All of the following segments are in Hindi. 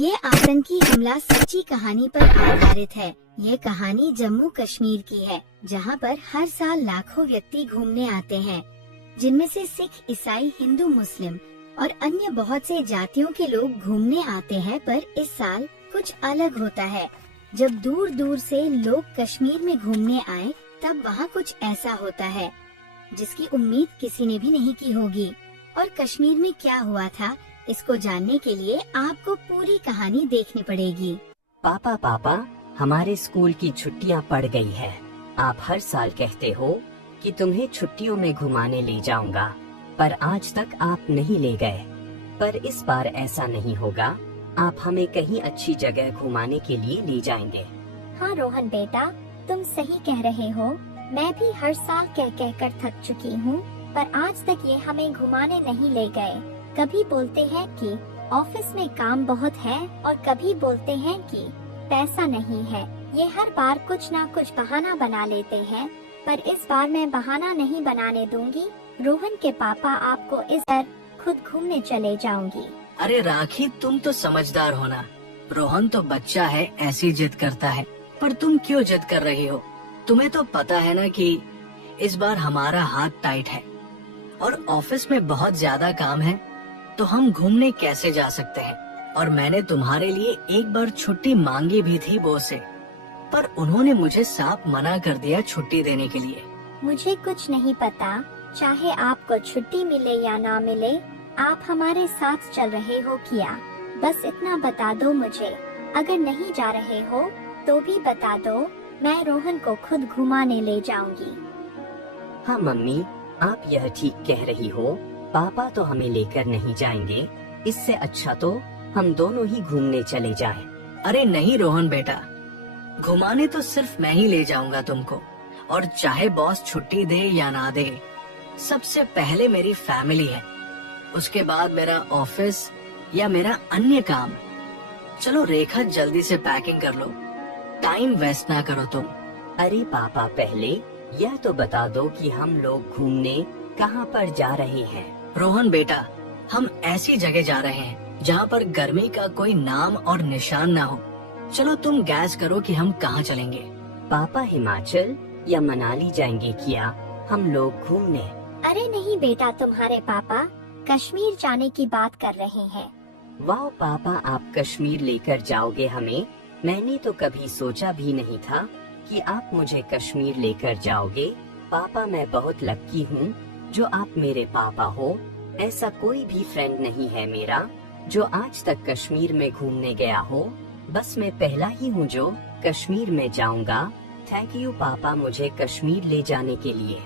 ये आतंकी हमला सच्ची कहानी पर आधारित है। ये कहानी जम्मू कश्मीर की है, जहां पर हर साल लाखों व्यक्ति घूमने आते हैं, जिनमें से सिख, ईसाई, हिंदू, मुस्लिम और अन्य बहुत से जातियों के लोग घूमने आते हैं। पर इस साल कुछ अलग होता है। जब दूर दूर से लोग कश्मीर में घूमने आए, तब वहाँ कुछ ऐसा होता है जिसकी उम्मीद किसी ने भी नहीं की होगी। और कश्मीर में क्या हुआ था, इसको जानने के लिए आपको पूरी कहानी देखनी पड़ेगी। पापा, हमारे स्कूल की छुट्टियां पड़ गई है। आप हर साल कहते हो कि तुम्हें छुट्टियों में घुमाने ले जाऊंगा, पर आज तक आप नहीं ले गए। पर इस बार ऐसा नहीं होगा। आप हमें कहीं अच्छी जगह घुमाने के लिए ले जाएंगे। हाँ रोहन बेटा, तुम सही कह रहे हो। मैं भी हर साल कह कर थक चुकी हूँ, पर आज तक ये हमें घुमाने नहीं ले गए। कभी बोलते हैं कि ऑफिस में काम बहुत है और कभी बोलते हैं कि पैसा नहीं है। ये हर बार कुछ ना कुछ बहाना बना लेते हैं, पर इस बार मैं बहाना नहीं बनाने दूंगी। रोहन के पापा, आपको इस बार खुद घूमने चले जाऊंगी। अरे राखी, तुम तो समझदार हो ना। रोहन तो बच्चा है, ऐसी जिद करता है, पर तुम क्यों जिद कर रही हो? तुम्हें तो पता है ना कि इस बार हमारा हाथ टाइट है और ऑफिस में बहुत ज्यादा काम है, तो हम घूमने कैसे जा सकते हैं। और मैंने तुम्हारे लिए एक बार छुट्टी मांगी भी थी बॉस से, पर उन्होंने मुझे साफ मना कर दिया छुट्टी देने के लिए। मुझे कुछ नहीं पता, चाहे आपको छुट्टी मिले या ना मिले, आप हमारे साथ चल रहे हो क्या? बस इतना बता दो मुझे। अगर नहीं जा रहे हो तो भी बता दो, मैं रोहन को खुद घुमाने ले जाऊंगी। हाँ मम्मी, आप यह ठीक कह रही हो। पापा तो हमें लेकर नहीं जाएंगे। इससे अच्छा तो हम दोनों ही घूमने चले जाएं। अरे नहीं रोहन बेटा, घुमाने तो सिर्फ मैं ही ले जाऊंगा तुमको। और चाहे बॉस छुट्टी दे या ना दे, सबसे पहले मेरी फैमिली है, उसके बाद मेरा ऑफिस या मेरा अन्य काम। चलो रेखा, जल्दी से पैकिंग कर लो, टाइम वेस्ट ना करो तुम। अरे पापा, पहले यह तो बता दो कि हम लोग घूमने कहाँ पर जा रहे हैं। रोहन बेटा, हम ऐसी जगह जा रहे हैं जहाँ पर गर्मी का कोई नाम और निशान ना हो। चलो तुम गैस करो कि हम कहाँ चलेंगे। पापा, हिमाचल या मनाली जाएंगे क्या हम लोग घूमने? अरे नहीं बेटा, तुम्हारे पापा कश्मीर जाने की बात कर रहे हैं। वाह पापा, आप कश्मीर लेकर जाओगे हमें। मैंने तो कभी सोचा भी नहीं था कि आप मुझे कश्मीर लेकर जाओगे। पापा, मैं बहुत लकी हूँ जो आप मेरे पापा हो। ऐसा कोई भी फ्रेंड नहीं है मेरा जो आज तक कश्मीर में घूमने गया हो। बस मैं पहला ही हूँ जो कश्मीर में जाऊँगा। थैंक यू पापा, मुझे कश्मीर ले जाने के लिए।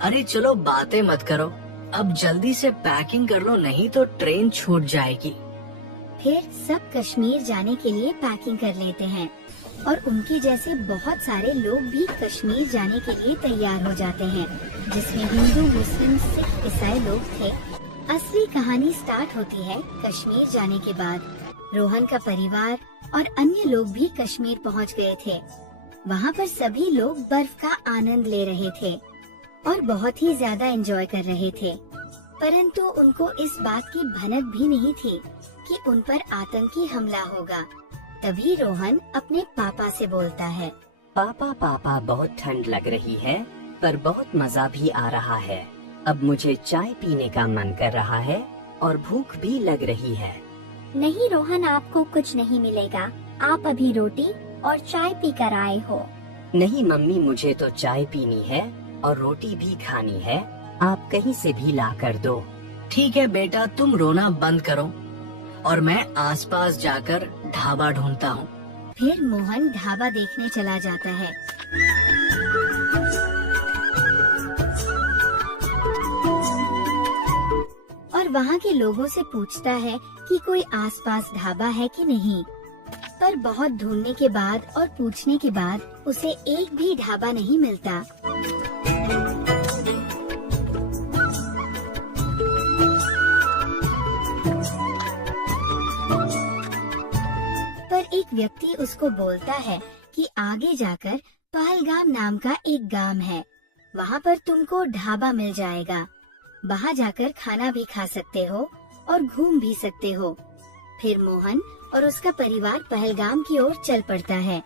अरे चलो बातें मत करो, अब जल्दी से पैकिंग कर लो, नहीं तो ट्रेन छूट जाएगी। फिर सब कश्मीर जाने के लिए पैकिंग कर लेते हैं और उनके जैसे बहुत सारे लोग भी कश्मीर जाने के लिए तैयार हो जाते हैं, जिसमें हिंदू, मुस्लिम, सिख, ईसाई लोग थे। असली कहानी स्टार्ट होती है कश्मीर जाने के बाद। रोहन का परिवार और अन्य लोग भी कश्मीर पहुंच गए थे। वहां पर सभी लोग बर्फ का आनंद ले रहे थे और बहुत ही ज्यादा एंजॉय कर रहे थे, परंतु उनको इस बात की भनक भी नहीं थी कि उन पर आतंकी हमला होगा। तभी रोहन अपने पापा से बोलता है, पापा, बहुत ठंड लग रही है, पर बहुत मजा भी आ रहा है। अब मुझे चाय पीने का मन कर रहा है और भूख भी लग रही है। नहीं रोहन, आपको कुछ नहीं मिलेगा। आप अभी रोटी और चाय पी कर आए हो। नहीं मम्मी, मुझे तो चाय पीनी है और रोटी भी खानी है। आप कहीं से भी ला कर दो। ठीक है बेटा, तुम रोना बंद करो और मैं आसपास जाकर ढाबा ढूंढता हूँ। फिर मोहन ढाबा देखने चला जाता है। और वहाँ के लोगों से पूछता है कि कोई आसपास ढाबा है कि नहीं। पर बहुत ढूंढने के बाद और पूछने के बाद उसे एक भी ढाबा नहीं मिलता। पर एक व्यक्ति उसको बोलता है कि आगे जाकर पहलगाम नाम का एक गांव है, वहाँ पर तुमको ढाबा मिल जाएगा। वहाँ जाकर खाना भी खा सकते हो और घूम भी सकते हो। फिर मोहन और उसका परिवार पहलगाम की ओर चल पड़ता है।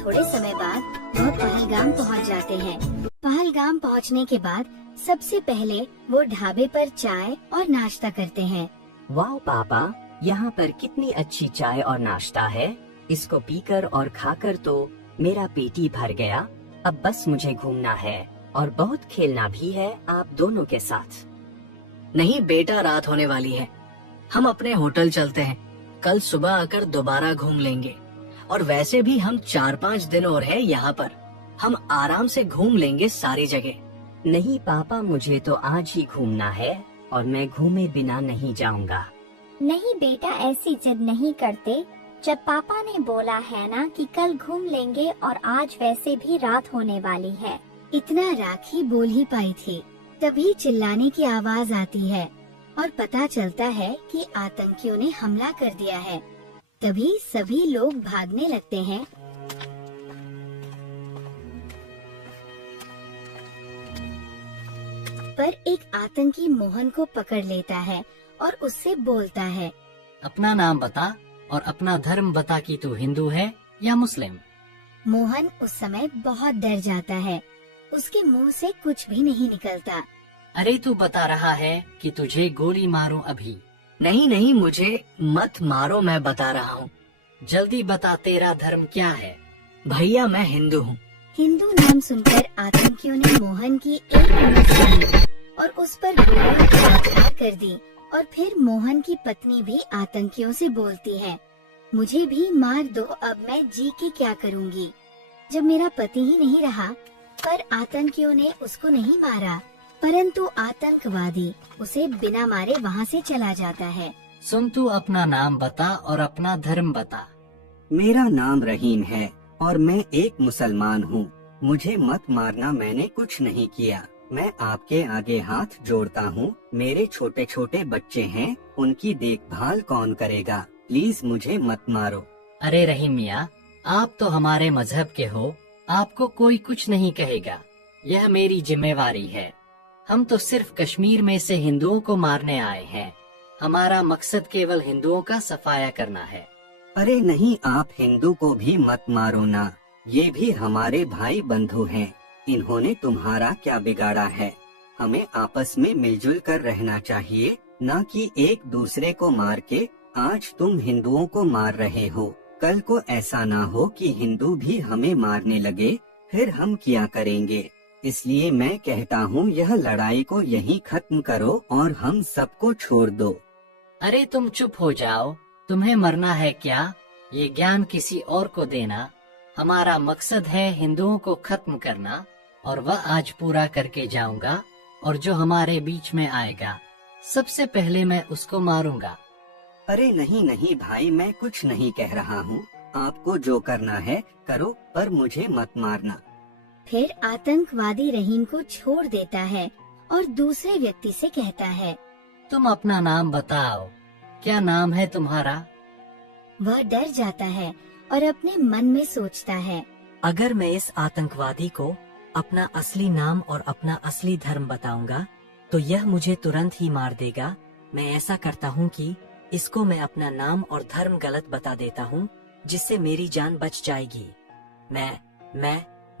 थोड़े समय बाद वह पहलगाम पहुंच जाते हैं। पहलगाम पहुंचने के बाद सबसे पहले वो ढाबे पर चाय और नाश्ता करते हैं। वाह पापा, यहाँ पर कितनी अच्छी चाय और नाश्ता है। इसको पीकर और खाकर तो मेरा पेट ही भर गया। अब बस मुझे घूमना है और बहुत खेलना भी है आप दोनों के साथ। नहीं बेटा, रात होने वाली है। हम अपने होटल चलते हैं। कल सुबह आकर दोबारा घूम लेंगे। और वैसे भी हम 4-5 दिन और है यहाँ पर। हम आराम से घूम लेंगे सारी जगह। नहीं पापा, मुझे तो आज ही घूमना है और मैं घूमे बिना नहीं जाऊंगा। नहीं बेटा, ऐसी जिद नहीं करते। जब पापा ने बोला है ना कि कल घूम लेंगे और आज वैसे भी रात होने वाली है। इतना राखी बोल ही पाई थी, तभी चिल्लाने की आवाज आती है और पता चलता है कि आतंकियों ने हमला कर दिया है। तभी सभी लोग भागने लगते हैं। पर एक आतंकी मोहन को पकड़ लेता है और उससे बोलता है, अपना नाम बता और अपना धर्म बता कि तू हिंदू है या मुस्लिम। मोहन उस समय बहुत डर जाता है। उसके मुंह से कुछ भी नहीं निकलता। अरे तू बता रहा है कि तुझे गोली मारूं अभी। नहीं नहीं, मुझे मत मारो, मैं बता रहा हूँ। जल्दी बता, तेरा धर्म क्या है। भैया मैं हिंदू हूँ। हिंदू नाम सुनकर आतंकियों ने मोहन की एक उंगली छीनी और उस पर गोली बौछार कर दी। और फिर मोहन की पत्नी भी आतंकियों से बोलती है, मुझे भी मार दो, अब मैं जी के क्या करूँगी जब मेरा पति ही नहीं रहा। पर आतंकियों ने उसको नहीं मारा, परंतु आतंकवादी उसे बिना मारे वहाँ से चला जाता है। सुन, तू अपना नाम बता और अपना धर्म बता। मेरा नाम रहीम है और मैं एक मुसलमान हूँ। मुझे मत मारना, मैंने कुछ नहीं किया। मैं आपके आगे हाथ जोड़ता हूँ। मेरे छोटे छोटे बच्चे हैं, उनकी देखभाल कौन करेगा। प्लीज मुझे मत मारो। अरे रहीम मियाँ, आप तो हमारे मजहब के हो, आपको कोई कुछ नहीं कहेगा। यह मेरी जिम्मेवारी है। हम तो सिर्फ कश्मीर में से हिंदुओं को मारने आए हैं। हमारा मकसद केवल हिंदुओं का सफाया करना है। अरे नहीं, आप हिंदू को भी मत मारो ना, ये भी हमारे भाई बंधु हैं। इन्होंने तुम्हारा क्या बिगाड़ा है। हमें आपस में मिलजुल कर रहना चाहिए, न कि एक दूसरे को मार के। आज तुम हिंदुओं को मार रहे हो, कल को ऐसा ना हो कि हिंदू भी हमें मारने लगे, फिर हम क्या करेंगे। इसलिए मैं कहता हूँ यह लड़ाई को यहीं खत्म करो और हम सबको छोड़ दो। अरे तुम चुप हो जाओ, तुम्हें मरना है क्या? ये ज्ञान किसी और को देना। हमारा मकसद है हिंदुओं को खत्म करना और वह आज पूरा करके जाऊंगा। और जो हमारे बीच में आएगा सबसे पहले मैं उसको मारूंगा। अरे नहीं नहीं भाई, मैं कुछ नहीं कह रहा हूँ। आपको जो करना है करो, पर मुझे मत मारना। फिर आतंकवादी रहीम को छोड़ देता है और दूसरे व्यक्ति से कहता है, तुम अपना नाम बताओ, क्या नाम है तुम्हारा? वह डर जाता है और अपने मन में सोचता है, अगर मैं इस आतंकवादी को अपना असली नाम और अपना असली धर्म बताऊंगा तो यह मुझे तुरंत ही मार देगा। मैं ऐसा करता हूँ कि इसको मैं अपना नाम और धर्म गलत बता देता हूँ, जिससे मेरी जान बच जाएगी।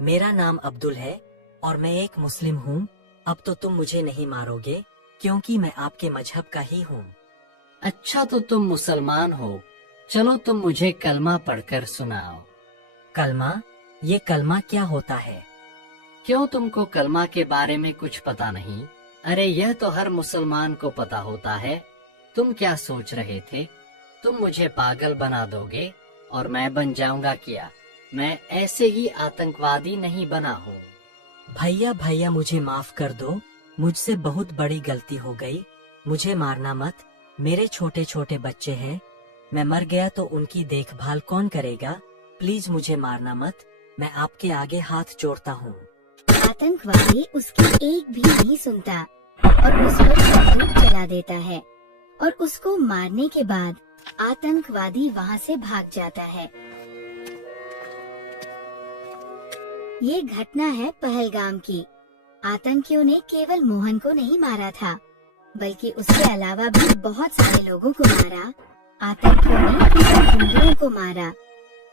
मेरा नाम अब्दुल है और मैं एक मुस्लिम हूँ। अब तो तुम मुझे नहीं मारोगे क्योंकि मैं आपके मजहब का ही हूँ। अच्छा, तो तुम मुसलमान हो। चलो तुम मुझे कलमा पढ़कर सुनाओ। कलमा? ये कलमा क्या होता है? क्यों, तुमको कलमा के बारे में कुछ पता नहीं? अरे यह तो हर मुसलमान को पता होता है। तुम क्या सोच रहे थे? तुम मुझे पागल बना दोगे और मैं बन जाऊंगा क्या? मैं ऐसे ही आतंकवादी नहीं बना हूँ। भैया मुझे माफ कर दो, मुझसे बहुत बड़ी गलती हो गई। मुझे मारना मत, मेरे छोटे छोटे बच्चे हैं। मैं मर गया तो उनकी देखभाल कौन करेगा? प्लीज मुझे मारना मत, मैं आपके आगे हाथ जोड़ता हूँ। आतंकवादी उसकी एक भी नहीं सुनता और उस पर बंदूक चला देता है और उसको मारने के बाद आतंकवादी वहाँ से भाग जाता है। ये घटना है पहलगाम की। आतंकियों ने केवल मोहन को नहीं मारा था, बल्कि उसके अलावा भी बहुत सारे लोगों को मारा। आतंकियों ने केवल हिंदुओं को मारा,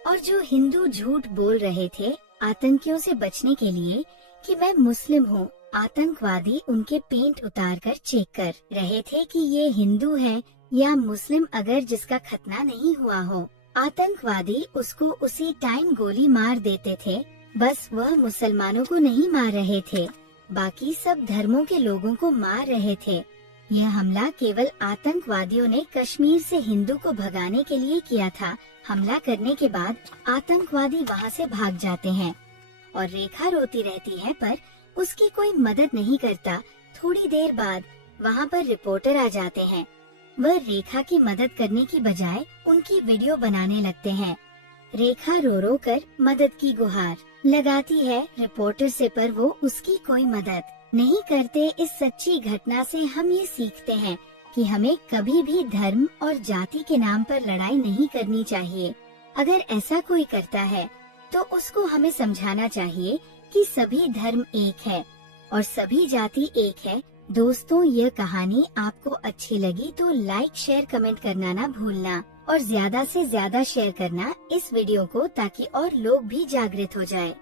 और जो हिंदू झूठ बोल रहे थे आतंकियों से बचने के लिए कि मैं मुस्लिम हूँ, आतंकवादी उनके पेंट उतार कर चेक कर रहे थे कि ये हिंदू है या मुस्लिम। अगर जिसका खतना नहीं हुआ हो, आतंकवादी उसको उसी टाइम गोली मार देते थे। बस वह मुसलमानों को नहीं मार रहे थे, बाकी सब धर्मों के लोगों को मार रहे थे। यह हमला केवल आतंकवादियों ने कश्मीर से हिंदू को भगाने के लिए किया था। हमला करने के बाद आतंकवादी वहां से भाग जाते हैं और रेखा रोती रहती है, पर उसकी कोई मदद नहीं करता। थोड़ी देर बाद वहां पर रिपोर्टर आ जाते हैं। वह रेखा की मदद करने की बजाय उनकी वीडियो बनाने लगते हैं। रेखा रो रो कर मदद की गुहार लगाती है रिपोर्टर से, पर वो उसकी कोई मदद नहीं करते। इस सच्ची घटना से हम ये सीखते हैं कि हमें कभी भी धर्म और जाति के नाम पर लड़ाई नहीं करनी चाहिए। अगर ऐसा कोई करता है तो उसको हमें समझाना चाहिए कि सभी धर्म एक है और सभी जाति एक है। दोस्तों, यह कहानी आपको अच्छी लगी तो लाइक, शेयर, कमेंट करना ना भूलना और ज्यादा से ज्यादा शेयर करना इस वीडियो को, ताकि और लोग भी जागृत हो जाए।